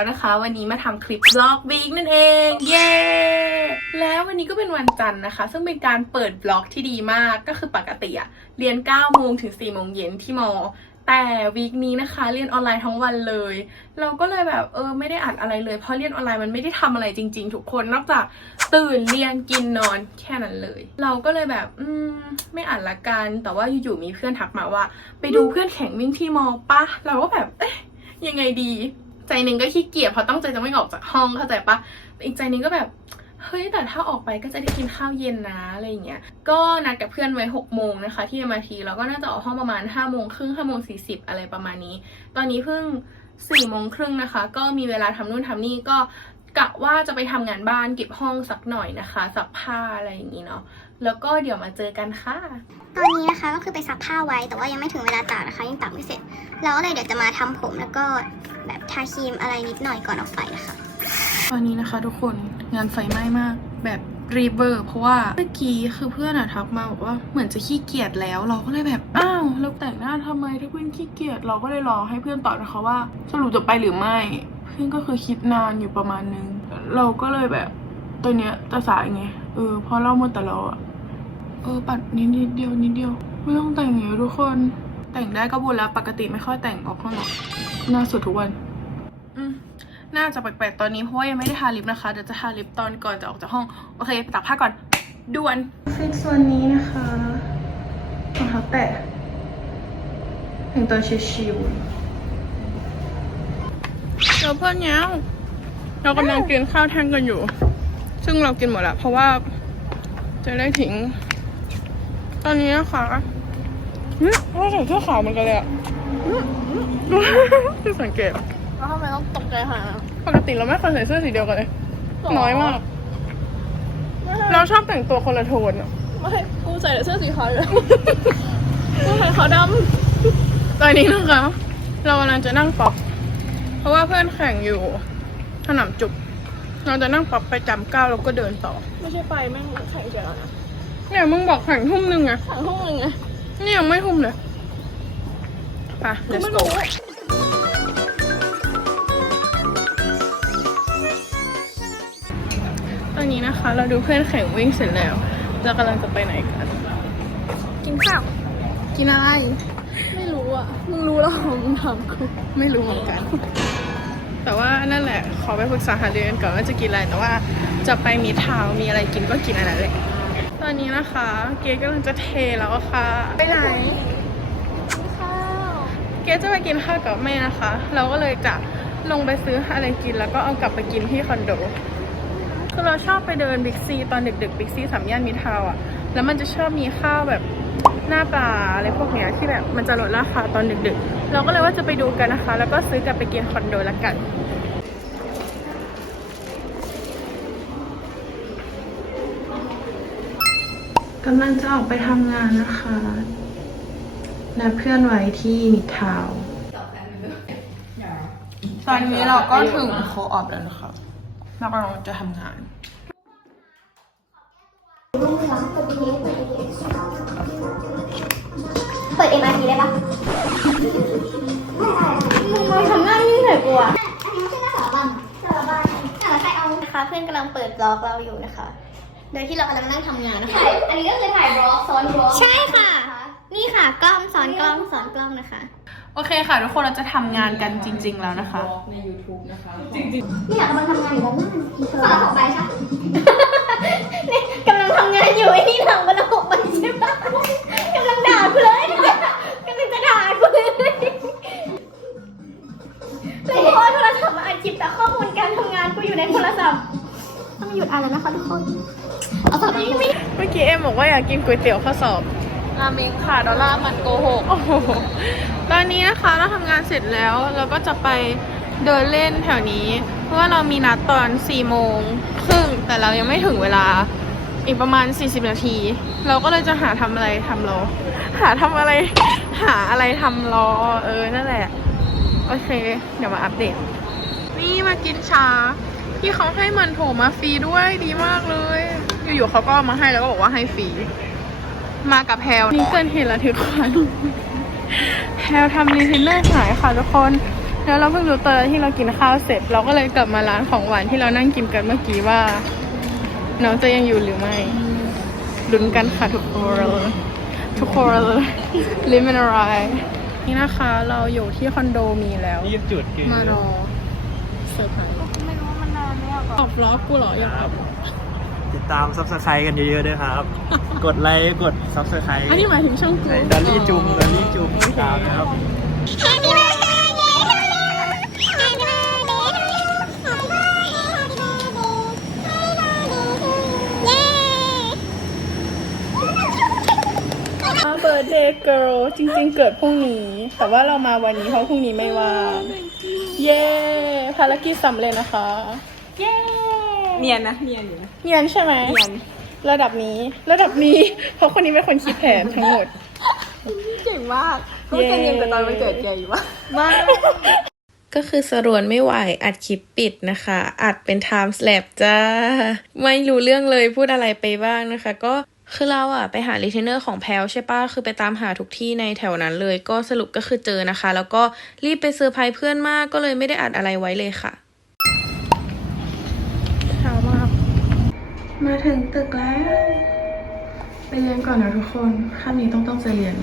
แล้วนะคะ วันนี้มาทำคลิปบล็อกวีคนั่นเอง เย้ แล้ววันนี้ก็เป็นวันจันทร์นะคะ ซึ่งเป็นการเปิดบล็อกที่ดีมากก็คือปกติอะเรียน9โมงถึง4โมงเย็นที่มอแต่วีคนี้นะคะ เรียนออนไลน์ทั้งวันเลย เราก็เลยแบบเออไม่ได้อัดอะไรเลย เพราะเรียนออนไลน์มันไม่ได้ทำอะไรจริง ๆ ทุกคนนอกจากตื่นเรียนกินนอนแค่นั้นเลย เราก็เลยแบบอืมไม่อ่านละกัน แต่ว่าอยู่ๆมีเพื่อนทักมาว่า ไปดูเพื่อนแข่งวิ่งที่มอปะเราก็แบบเอ๊ะยังไงดี ใจหนึ่งก็ขี้เกียจเพราะตั้งใจจะไม่ออกจากห้องเข้าใจปะอีกใจหนึ่งก็แบบเฮ้ยแต่ถ้าออกไปก็จะได้กินข้าวเย็นนะอะไรอย่างเงี้ย ก็นัดกับเพื่อนไว้6โมงนะคะ ที่ MRT แล้วก็น่าจะออกห้องประมาณ5โมงครึ่ง5โมง40 อะไรประมาณนี้ ตอนนี้เพิ่ง4โมงครึ่งนะคะ ก็มีเวลาทำนู่นทำนี่ก็กะว่าจะไปทำงานบ้านเก็บห้องสักหน่อยนะคะซักผ้าอะไรอย่างนี้เนาะ แล้วก็เดี๋ยวมาเจอกันค่ะ ตอนนี้นะคะก็คือไปซักผ้าไว้ แต่ว่ายังไม่ถึงเวลาตากนะคะยังตากไม่เสร็จ แล้วเลยเดี๋ยวจะมาทำผมแล้วก็แบบทาครีมอะไรนิดหน่อยก่อนออกไฟนะคะตอนนี้นะคะทุกคนงานไฟไหม้มากแบบรีเบอร์เพราะว่าเมื่อกี้คือเพื่อนอะทักมาบอกว่าเหมือนจะขี้เกียจแล้ว เราก็เลยแบบอ้าวเราแต่งหน้าทำไมถ้าเพื่อนขี้เกียจเราก็เลยรอให้เพื่อนตอบนะคะว่าสรุปจะไปหรือไม่ เพื่อนก็คือคิดนานอยู่ประมาณนึง เราก็เลยแบบตัวเนี้ยจะสายไงเออเพราะเราหมดแต่เราอะ เออปัดนิดนิดเดียวนิดเดียวไม่ต้องแต่งเยอะทุกคน แต่งได้ก็บุญแล้วปกติไม่ค่อยแต่งออกข้างนอกหน้าสดทุกวันอืมน่าจะแปลกๆตอนนี้เพราะว่ายังไม่ได้ทาลิปนะคะเดี๋ยวจะทาลิปตอนก่อนจะออกจากห้องโอเคไปตักผ้าก่อนด่วนฟิกส่วนนี้นะคะรองเท้าแตะแต่งตัวชิวๆเดี๋ยวเพื่อนเนี้ยเรากำลังกินข้าวแท่งกันอยู่ ซึ่งเรากินหมดแล้วเพราะว่าจะได้ทิ้ง ตอนนี้นะคะอืมเราใส่เสื้อขาวเหมือนกันเลยอะอืมอืมที่สังเกตแล้วทำไมต้องตกใจขนาดนั้นปกติเราไม่เคยใส่เสื้อสีเดียวกันเลย น้อยมาก เราชอบแต่งตัวคนละโทนอะไม่กูใส่แต่เสื้อสีขาวเลยกูใส่ขาวดตอนนี้นะคะ เรากำลังจะนั่งป๊อปเพราะว่าเพื่อนแข่งอยู่สนามจุบเราจะนั่งป๊อปไปจำก้าวแล้วก็เดินต่อำไม่ใช่ไปแม่งแข่งเจ๋อนะ เนี่ยมึงบอกแข่งทุ่มหนึ่งไงแข่งห้องนึงไงนี่ยังไม่ทุ่มเลยไปกู let's ไม่ go รู้ตอนนี้นะคะ เราดูเพื่อนแข่งวิ่งเสร็จแล้วเรากำลังจะไปไหนกัน กินข้าวกินอะไร ไม่รู้อะมึงรู้แล้วเหรอมึงถามกูไม่รู้เหมือนกัน แต่ว่านั่นแหละ ขอไปปรึกษาหารือกันก่อนว่าจะกินอะไร แต่ว่าจะไปมีทาวน์มีอะไรกินก็กินอันนั้นแหละต อนนี้นะคะ เกดกำลังจะเทแล้วอะค่ะ ไปไหนกินข้าวเกดจะไปกินข้าวกับแม่นะคะ เราก็เลยจะลงไปซื้ออะไรกินแล้วก็เอากลับไปกินที่คอนโด คือเราชอบไปเดินบิ๊กซีตอนดึกๆบิ๊กซีสามย่านมิตรทาวน์อะแล้วมันจะชอบมีข้าวแบบหน้าปลาอะไรพวกเนี้ยที่แบบมันจะลดราคาตอนดึกๆ เราก็เลยว่าจะไปดูกันนะคะ แล้วก็ซื้อกลับไปกินคอนโดละกัน กำลังจะออกไปทำงานนะคะนัดเพื่อนไว้ที่มิตรทาวน์ตอนนี้เราก็ถึงโคออฟแล้วนะคะเรากำลังจะทำงาน เปิด MRT ได้ปะมึงมาทำหน้านิ่งใส่กูอะอันนี้ไม่ใช่หน้าสารบัญสารบัญอะแล้วใครเอานะคะ เพื่อนกำลังเปิดบล็อกเราอยู่นะคะ โดยที่เรากำลังนั่งทำงานนะคะอันนี้ก็คือถ่ายบล็อกซ้อนบล็อกใช่ค่ะ นี่ค่ะกล้องสอนกล้องสอนกล้องนะคะ โอเคค่ะ ทุกคนเราจะทำงานกันจริง ๆ แล้วนะคะเนี่ยกำลังทำงานอยู่ด้านหน้าสารของไปใช่นี่ กี้เอ็มบอกว่าอยากกินก๋วยเตี๋ยวข้าวสอบราเมงค่ะดอลลาร์มันโกหกโอ้โหตอนนี้นะคะเราทำงานเสร็จแล้วเราก็จะไปเดินเล่นแถวนี้ เพราะว่าเรามีนัดตอน4โมงครึ่งแต่เรายังไม่ถึงเวลาอีกประมาณ 40 นาที เราก็เลยจะหาทำอะไรทำรอ หาทำอะไร หาอะไรทำรอ เออ นั่นแหละ โอเค เดี๋ยวมาอัปเดต นี่มากินชา ที่เขาให้มันโถมาฟรีด้วยดีมากเลย อยู่ๆเขาก็เอามาให้แล้วก็บอกว่าให้ฟรี มากับแพลวนี่เกินเหตุระทึกขวัญแพลวทำรีเทนเนอร์หายค่ะทุกคนในแล้วเราเพิ่งรู้ตอนที่เรากินข้าวเสร็จ เราก็เลยกลับมาร้านของหวานที่เรานั่งกินกันเมื่อกี้ว่า น้องจะยังอยู่หรือไม่ลุ้นกันค่ะทุกคนทุกคนลิมเป็นอะไรนี่นะคะเราอยู่ที่คอนโดมีแล้วรีบจุดกินมารอเซอร์ไพรส์ไม่รู้มันนานไหมอะตอบล็อกกูเหรออยากตอบ ติดตามซับสไครต์กันเยอะๆด้วยครับ กดไลค์กดซับสไครต์อันนี้หมายถึงช่องกูใช่ดอลลี่จุงดอลลี่จุงติดตามนะครับ เบิร์ดเดย์เกิร์ลจริงๆเกิดพรุ่งนี้ แต่ว่าเรามาวันนี้เพราะพรุ่งนี้ไม่ว่างเย้ ภารกิจสำเร็จนะคะ เย้ เนียนนะเนียนอยู่นะเนียนใช่ไหม เนียนระดับนี้ ระดับนี้ เพราะคนนี้เป็นคนคิดแผนทั้งหมด เก่งมากก็จะเนียนกว่าตอนวันเกิดแกอยู่วะก็คือสรวนไม่ไหวอัดคลิปปิดนะคะ อัดเป็น time slap จ้า ไม่รู้เรื่องเลยพูดอะไรไปบ้างนะคะ ก็คือเราอะไปหารีเทนเนอร์ของแพลวใช่ปะคือไปตามหาทุกที่ในแถวนั้นเลย ก็สรุปก็คือเจอนะคะ แล้วก็รีบไปเซอร์ไพรส์เพื่อนมากก็เลยไม่ได้อัดอะไรไว้เลยค่ะเช้ามาก มาถึงตึกแล้ว ไปเรียนก่อนนะทุกคนค่ำนี้ต้องต้องจะเรียน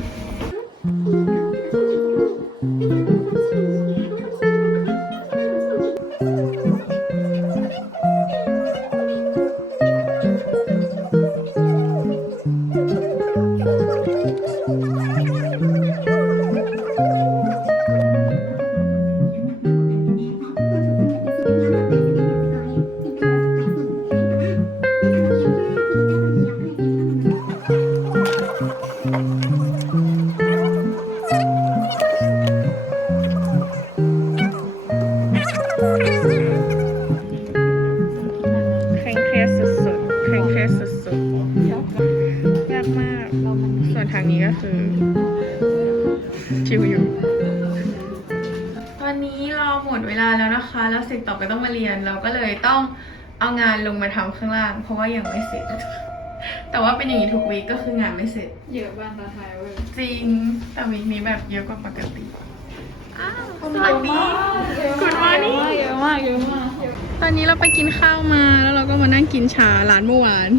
ทางนี้ก็คือชิวอยู่ ตอนนี้เราหมดเวลาแล้วนะคะ แล้วสิ่งต่อไปต้องมาเรียน เราก็เลยต้องเอางานลงมาทำข้างล่าง เพราะว่ายังไม่เสร็จ แต่ว่าเป็นอย่างนี้ทุกวีคก็คืองานไม่เสร็จ เยอะบ้านตาไทยเว้ย จริง แต่วีคนี้แบบเยอะกว่าปกติอ้าวสวัสดี Good morning เยอะมากเยอะมาก ตอนนี้เราไปกินข้าวมาแล้วเราก็มานั่งกินชาร้านเมื่อวาน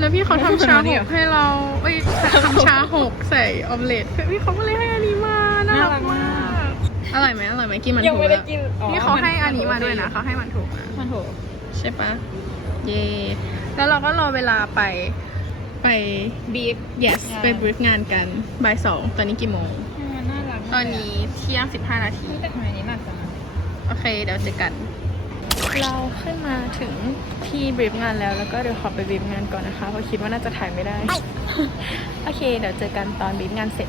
แล้วพี่เขาทำชาหกให้เราเอ้ยทำชาหกใส่ออมเล็ตพี่เขาก็เลยให้อันนี้มาน่ารักมาก อร่อยไหมอร่อยไหมกินมันยังถูกไม่ได้แล้วกินอ๋อนี่เขาให้อันนี้มาด้วยนะเขาให้มันถูกมามันโถใช่ปะเย่แล้วเราก็รอเวลาไปไปบีฟ yes งานไปบริฟงานกันบ่ายสองตอนนี้กี่โมงน่ารักตอนนี้เที่ยงสิบห้านาทีแต่ทำไมนี้หนักจังโอเคเดี๋ยวเจอกัน เราขึ้นมาถึงที่บรีฟงานแล้วแล้วก็เดี๋ยวขอไปบรีฟงานก่อนนะคะเพราะคิดว่าน่าจะถ่ายไม่ได้ โอเค เดี๋ยวเจอกันตอนบรีฟงานเสร็จ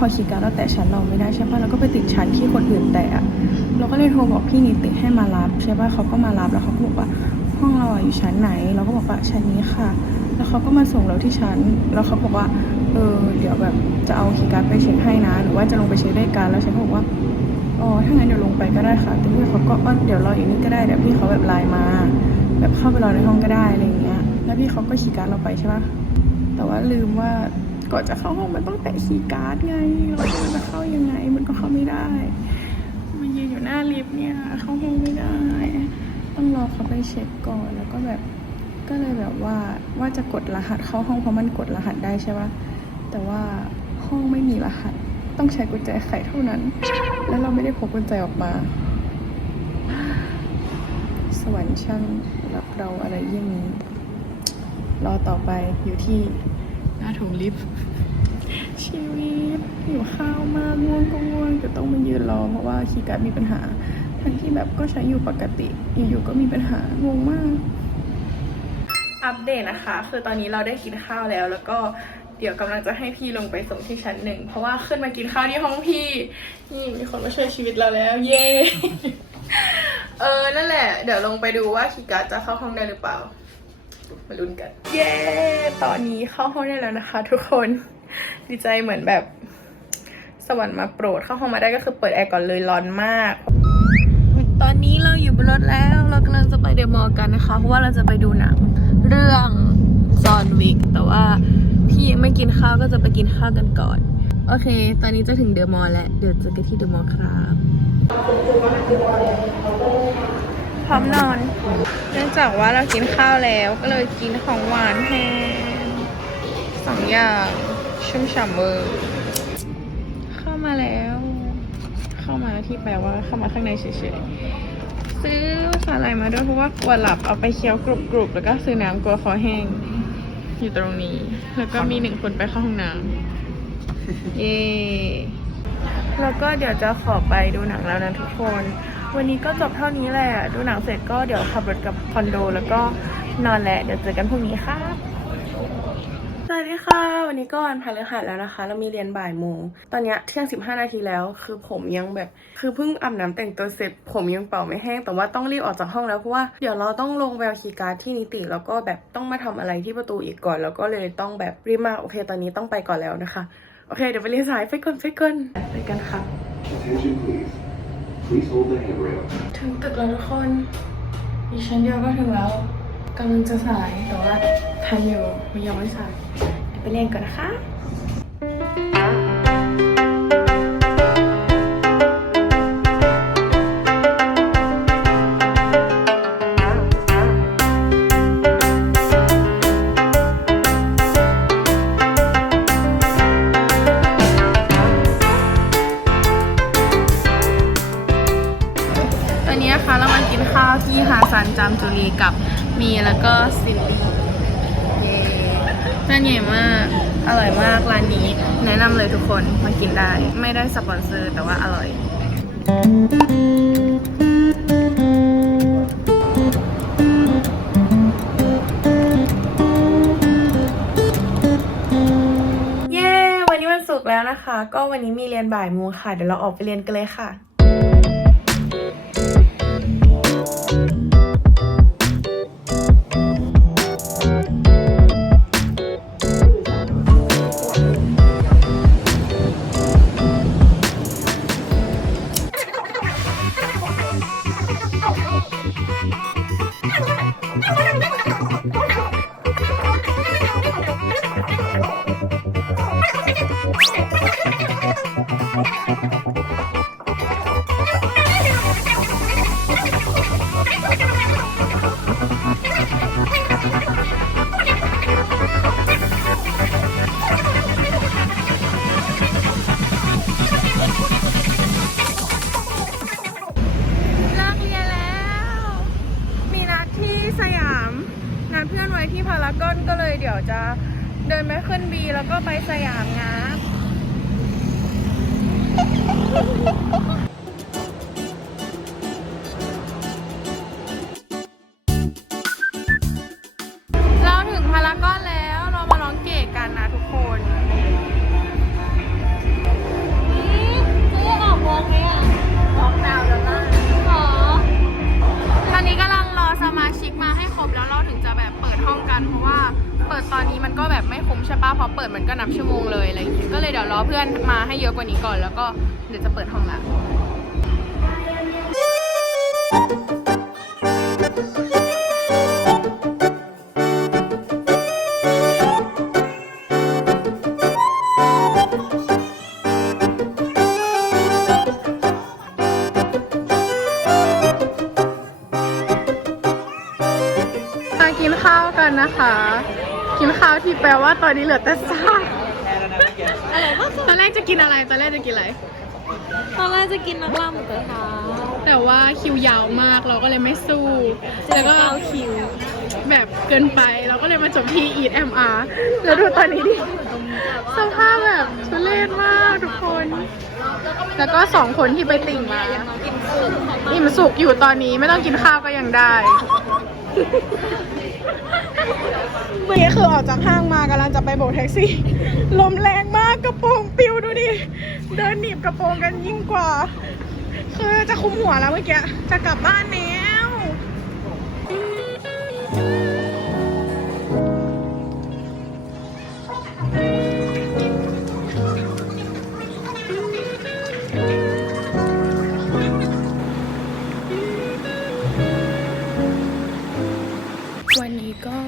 พอคีย์การ์ดเราแตะชั้นเราไม่ได้ใช่ปะเราก็ไปติดชั้นที่คนอื่นแตะเราก็เลยโทรบอกพี่นิติให้มารับใช่ปะเขาก็มารับแล้วเขาก็บอกว่าห้องเราอยู่ชั้นไหน เราก็บอกว่าชั้นนี้ค่ะ แล้วเขาก็มาส่งเราที่ชั้น แล้วเขาบอกว่าเออเดี๋ยวแบบจะเอาคีย์การ์ดไปเช็คให้นะ หรือว่าจะลงไปเช็คด้วยกันแล้วฉันก็บอกว่าอ๋อถ้างั้นเดี๋ยวลงไปก็ได้ค่ะแต่พี่เขาก็เอ้อเดี๋ยวรออีกนิดก็ได้เดี๋ยวพี่เขาแบบไลน์มา แบบเข้าไปรอในห้องก็ได้อะไรอย่างเงี้ย แล้วพี่เขาก็คีย์การ์ดเราไปใช่ปะแต่ว่าลืมว่า ก่อนจะเข้าห้องมันต้องแตะคีย์การ์ดไงเราจะเข้ายังไง มันก็เข้าไม่ได้ มันยืนอยู่หน้าลิฟต์เนี่ยเข้าห้องไม่ได้ ต้องรอเขาไปเช็คก่อนแล้วก็แบบก็เลยแบบว่าว่าจะกดรหัสเข้าห้องเพราะมันกดรหัสได้ใช่ปะแต่ว่าห้องไม่มีรหัส ต้องใช้กุญแจไขเท่านั้น แล้วเราไม่ได้พกกุญแจออกมา สวรรค์ช่างรับเราอะไรเยี่ยงนี้ รอต่อไปอยู่ที่ หน้าถุงลิฟต์ชีวิตหิวข้าวมากง่วงก็ง่วงแต่ต้องมายืนรอเพราะว่าคีย์การ์ดมีปัญหา ทั้งที่แบบก็ใช้อยู่ปกติ อยู่ๆก็มีปัญหางงมาก อัปเดตนะคะ คือตอนนี้เราได้กินข้าวแล้วแล้วก็เดี๋ยวกำลังจะให้พี่ลงไปส่งที่ชั้นหนึ่ง เพราะว่าขึ้นมากินข้าวที่ห้องพี่ นี่มีคนมาช่วยชีวิตเราแล้ว เย้ เออ นั่นแหละ เดี๋ยวลงไปดูว่าคีย์การ์ดจะเข้าห้องได้หรือเปล่า มาลุ้นกัน เย้ ตอนนี้เข้าห้องได้แล้วนะคะ ทุกคน ดีใจเหมือนแบบสวรรค์มาโปรดเข้าห้องมาได้ก็คือเปิดแอร์ก่อนเลยร้อนมาก ตอนนี้เราอยู่บนรถแล้ว เรากำลังจะไปเดมอลล์กันนะคะ เพราะว่าเราจะไปดูหนังเรื่องจอห์นวิก แต่ว่าพี่ยังไม่กินข้าวก็จะไปกินข้าวกันก่อน โอเค ตอนนี้จะถึงเดอะมอลล์แล้ว เดี๋ยวเจอกันที่เดอะมอลล์ครับ ร้อมนอน เนื่องจากว่าเรากินข้าวแล้วก็เลยกินของหวานแทนสองอย่างชุ่มฉ่ำเวอร์เข้ามาแล้ว เข้ามาที่แปลว่าเข้ามาข้างในเฉยๆ ซื้อสาหร่ายมาด้วยเพราะว่ากลัวหลับเอาไปเคี้ยวกรุบๆ แล้วก็ซื้อน้ำกลัวคอแห้ง อยู่ตรงนี้ แล้วก็มีหนึ่งคนไปเข้าห้องน้ำเย้แล้วก็เดี๋ยวจะขอไปดูหนังแล้วนะทุกคน วันนี้ก็จบเท่านี้แหละ ดูหนังเสร็จก็เดี๋ยวขับรถกลับคอนโด แล้วก็นอนแหละ เดี๋ยวเจอกันพรุ่งนี้ค่ะสวัสดีค่ะ วันนี้ก็วันพฤหัสแล้วนะคะ เรามีเรียนบ่ายโมง ตอนนี้เที่ยงสิบห้านาทีแล้ว คือผมยังแบบ คือเพิ่งอาบน้ำแต่งตัวเสร็จ ผมยังเป่าไม่แห้ง แต่ว่าต้องรีบออกจากห้องแล้ว เพราะว่าเดี๋ยวเราต้องลงแววคีการ์ดที่นิติ แล้วก็แบบต้องมาทำอะไรที่ประตูอีกก่อน แล้วก็เลยต้องแบบรีบมา โอเค ตอนนี้ต้องไปก่อนแล้วนะคะ โอเค เดี๋ยวไปเรียนสายไปก่อนไปก่อนไปกันค่ะ Attention please. Hold the handrail. ถึงตึกแล้วทุกคนอีกชั้นเดียวก็ถึงแล้วกำลังจะสายแต่ว่าทันอยู่ไม่ยังไม่สายเดี๋ยวไปเรียนก่อนนะคะ กับมีแล้วก็ซินดี้เย้จานใหญ่มาก อร่อยมาก ร้านนี้ แนะนำเลยทุกคนมากินได้ ไม่ได้สปอนเซอร์แต่ว่าอร่อย เย้ วันนี้วันศุกร์แล้วนะคะ ก็วันนี้มีเรียนบ่ายโมงค่ะ เดี๋ยวเราออกไปเรียนกันเลยค่ะ เลยเดี๋ยวจะเดินไปขึ้นบีแล้วก็ไปสยามงา มันก็แบบไม่คุ้มใช่ปะเพราะเปิดมันก็นับชั่วโมงเลยอะไรอย่างเงี้ยก็เลยเดี๋ยวรอเพื่อนมาให้เยอะกว่านี้ก่อน แล้วก็เดี๋ยวจะเปิดห้องละ กินข้าวที่แปลว่าตอนนี้เหลือแต่ซากตอนแรกจะกินอะไร ตอนแรกจะกินอะไร ตอนแรกจะกินนักล่าหมูกระทะแต่ว่าคิวยาวมากเราก็เลยไม่สู้ แล้วก็เก้าคิว แบบเกินไปเราก็เลยมาจบที่ Eat MR แล้วดูตอนนี้ดิสภาพแบบทุเรศมากทุกคน แล้วก็สองคนที่ไปติ่งมาอิ่มสุกอยู่ตอนนี้ไม่ต้องกินข้าวก็ยังได้ เมื่อกี้คือออกจากห้างมากำลังจะไปโบกแท็กซี่ ลมแรงมากกระโปรงปิวดูดิ เดินหนีบกระโปรงกันยิ่งกว่า คือจะคุมหัวแล้วเมื่อกี้ จะกลับบ้านแล้ว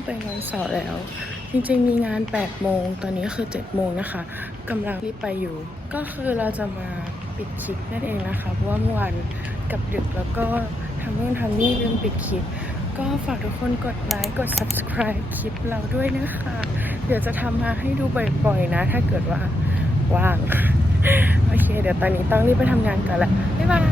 เสาร์แล้ว จริงๆมีงาน 8 โมง ตอนนี้ก็คือ 7 โมงนะคะกำลังรีบไปอยู่ ก็คือเราจะมาปิดคลิปนั่นเองนะคะ เพราะว่าเมื่อวานกับดึกแล้วก็ทำนู่นทำนี่ลืมปิดคลิป ก็ฝากทุกคนกดไลค์กด subscribe คลิปเราด้วยนะคะ เดี๋ยวจะทำมาให้ดูบ่อยๆนะ ถ้าเกิดว่าว่าง โอเค เดี๋ยวตอนนี้ต้องรีบไปทำงานก่อนละบ๊ายบาย